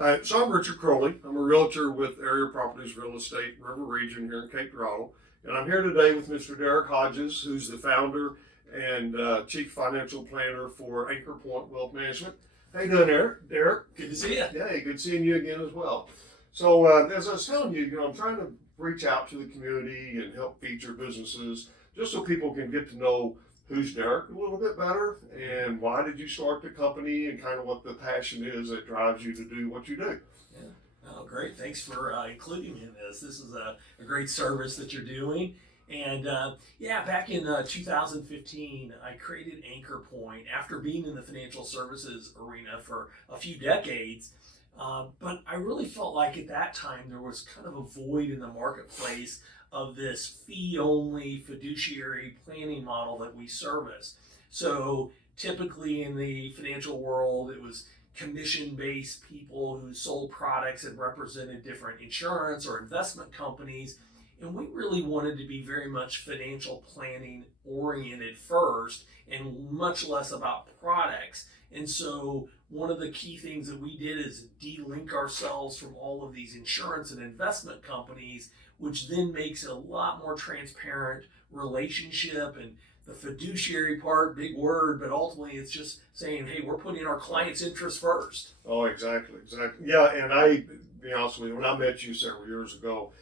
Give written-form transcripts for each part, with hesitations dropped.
So I'm Richard Crowley. I'm a realtor with Area Properties Real Estate River Region here in Cape Girardeau. And I'm here today with Mr. Derieck Hodges, who's the founder and chief financial planner for Anchor Pointe Wealth Management. How you doing, Derieck? Good to see you. Yeah, good seeing you again as well. So as I was telling you, I'm trying to reach out to the community and help feature businesses just so people can get to know who's Derieck a little bit better and why did you start the company and kind of what the passion is that drives you to do what you do. Yeah. Oh, great. Thanks for including me in this. This is a great service that you're doing. And back in 2015, I created Anchor Pointe after being in the financial services arena for a few decades. But I really felt like at that time there was kind of a void in the marketplace of this fee-only fiduciary planning model that we service. So typically in the financial world, it was commission-based people who sold products and represented different insurance or investment companies. And we really wanted to be very much financial planning oriented first and much less about products. And so one of the key things that we did is de-link ourselves from all of these insurance and investment companies, which then makes a lot more transparent relationship. And the fiduciary part, big word, but ultimately it's just saying, hey, we're putting our client's interest first. Oh, exactly. Yeah, and to be honest with you, when I met you several years ago,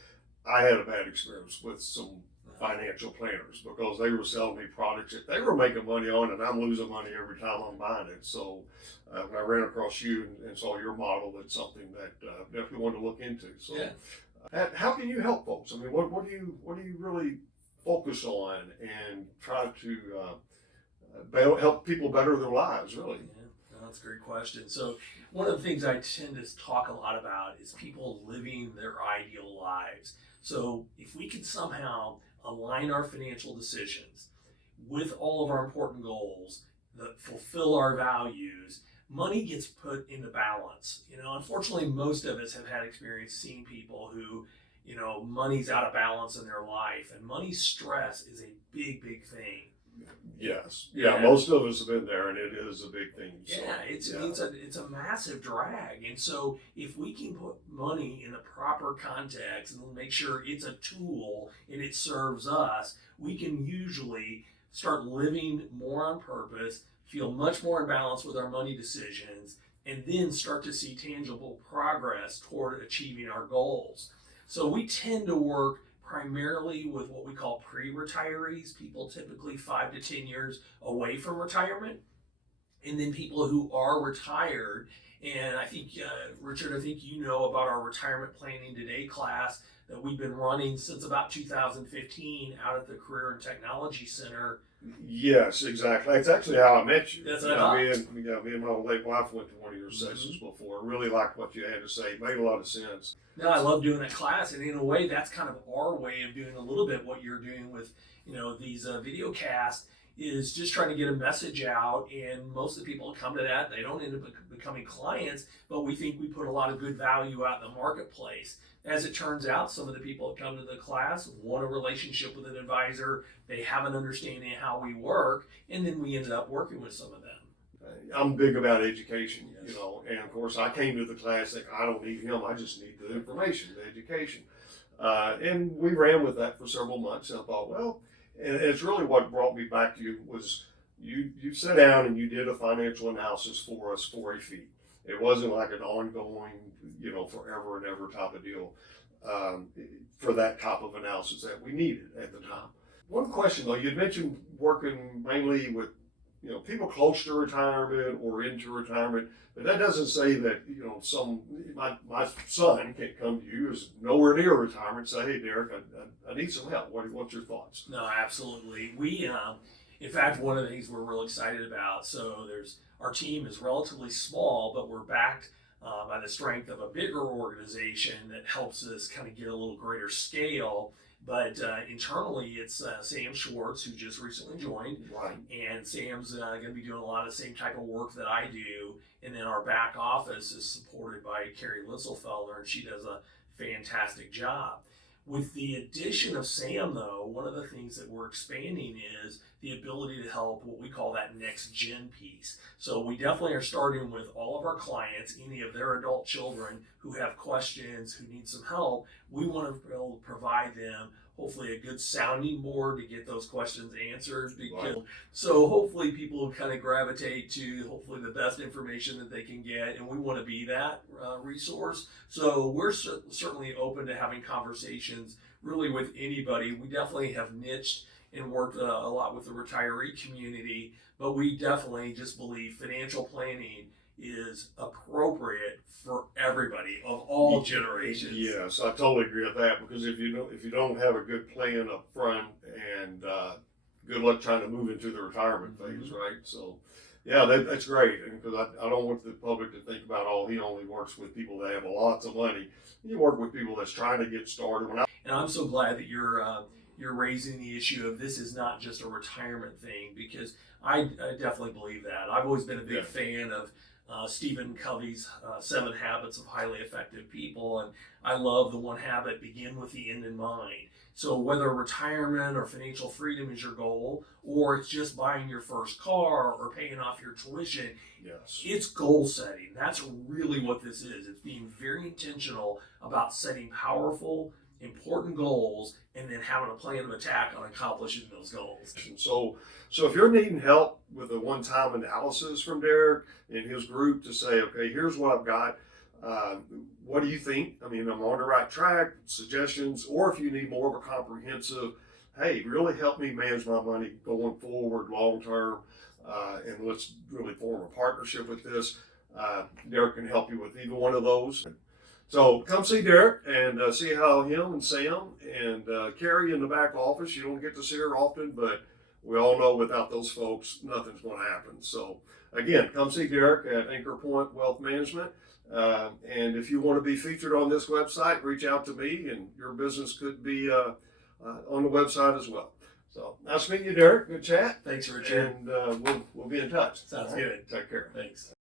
I had a bad experience with some financial planners because they were selling me products that they were making money on and I'm losing money every time I'm buying it. So when I ran across you and saw your model, it's something that definitely wanted to look into. So how can you help folks? I mean, what do you really focus on and try to help people better their lives, really? Yeah, that's a great question. So one of the things I tend to talk a lot about is people living their ideal lives. So if we can somehow align our financial decisions with all of our important goals that fulfill our values, money gets put into balance. Unfortunately, most of us have had experience seeing people who, money's out of balance in their life, and money stress is a big, big thing. Yes. Yeah, most of us have been there, and it is a big thing. So, it's a massive drag. And so if we can put money in the proper context and make sure it's a tool and it serves us, we can usually start living more on purpose, feel much more in balance with our money decisions, and then start to see tangible progress toward achieving our goals. So we tend to work primarily with what we call pre-retirees, people typically 5 to 10 years away from retirement, and then people who are retired. And I think, Richard, you know about our Retirement Planning Today class that we've been running since about 2015 out at the Career and Technology Center. Yes, exactly. That's actually how I met you. That's what I thought. Me and my late wife went to one of your sessions before. I really liked what you had to say. It made a lot of sense. No, I love doing that class, and in a way, that's kind of our way of doing a little bit what you're doing with, these video casts, is just trying to get a message out. And most of the people that come to that, they don't end up becoming clients, but we think we put a lot of good value out in the marketplace. As it turns out, some of the people that come to the class want a relationship with an advisor. They have an understanding of how we work, and then we ended up working with some of them. I'm big about education, and of course I came to the class thinking I don't need him, I just need the information, the education. And we ran with that for several months, and I thought, well, and it's really what brought me back to you was you sat down and you did a financial analysis for us for a fee. It wasn't like an ongoing, forever and ever type of deal for that type of analysis that we needed at the time. One question though, you mentioned working mainly with people close to retirement or into retirement, but that doesn't say that, my son can't come to you who's nowhere near retirement and say, hey, Derieck, I need some help. What's your thoughts? No, absolutely. We, in fact, one of the things we're real excited about, so our team is relatively small, but we're backed by the strength of a bigger organization that helps us kind of get a little greater scale. But internally, it's Sam Schwartz, who just recently joined. Right. And Sam's going to be doing a lot of the same type of work that I do. And then our back office is supported by Carrie Lisselfelder, and she does a fantastic job. With the addition of Sam, though, one of the things that we're expanding is the ability to help what we call that next gen piece. So we definitely are starting with all of our clients, any of their adult children who have questions, who need some help. We want to be able to provide them hopefully a good sounding board to get those questions answered. So hopefully people will kind of gravitate to hopefully the best information that they can get, and we want to be that resource. So we're certainly open to having conversations really with anybody. We definitely have niched and worked a lot with the retiree community, but we definitely just believe financial planning is appropriate for everybody of all generations. Yes, I totally agree with that, because if you don't have a good plan up front, and good luck trying to move into the retirement phase, right? So, yeah, that's great, because I don't want the public to think about, oh, he only works with people that have lots of money. You work with people that's trying to get started. And I'm so glad that you're raising the issue of this is not just a retirement thing, because I definitely believe that. I've always been a big fan of Stephen Covey's 7 Habits of Highly Effective People, and I love the one habit: begin with the end in mind. So whether retirement or financial freedom is your goal, or it's just buying your first car or paying off your tuition, it's goal setting. That's really what this is. It's being very intentional about setting powerful, important goals, and then having a plan of attack on accomplishing those goals. So if you're needing help with a one-time analysis from Derek and his group to say, okay, here's what I've got. What do you think? I mean, I'm on the right track, suggestions, or if you need more of a comprehensive, hey, really help me manage my money going forward long-term, and let's really form a partnership with this. Derek can help you with either one of those. So come see Derek and see how him and Sam and Carrie in the back office, you don't get to see her often, but we all know without those folks, nothing's going to happen. So again, come see Derek at Anchor Pointe Wealth Management. And if you want to be featured on this website, reach out to me, and your business could be on the website as well. So nice meeting you, Derek. Good chat. Thanks, Richard. And we'll be in touch. Sounds good. Take care. Thanks.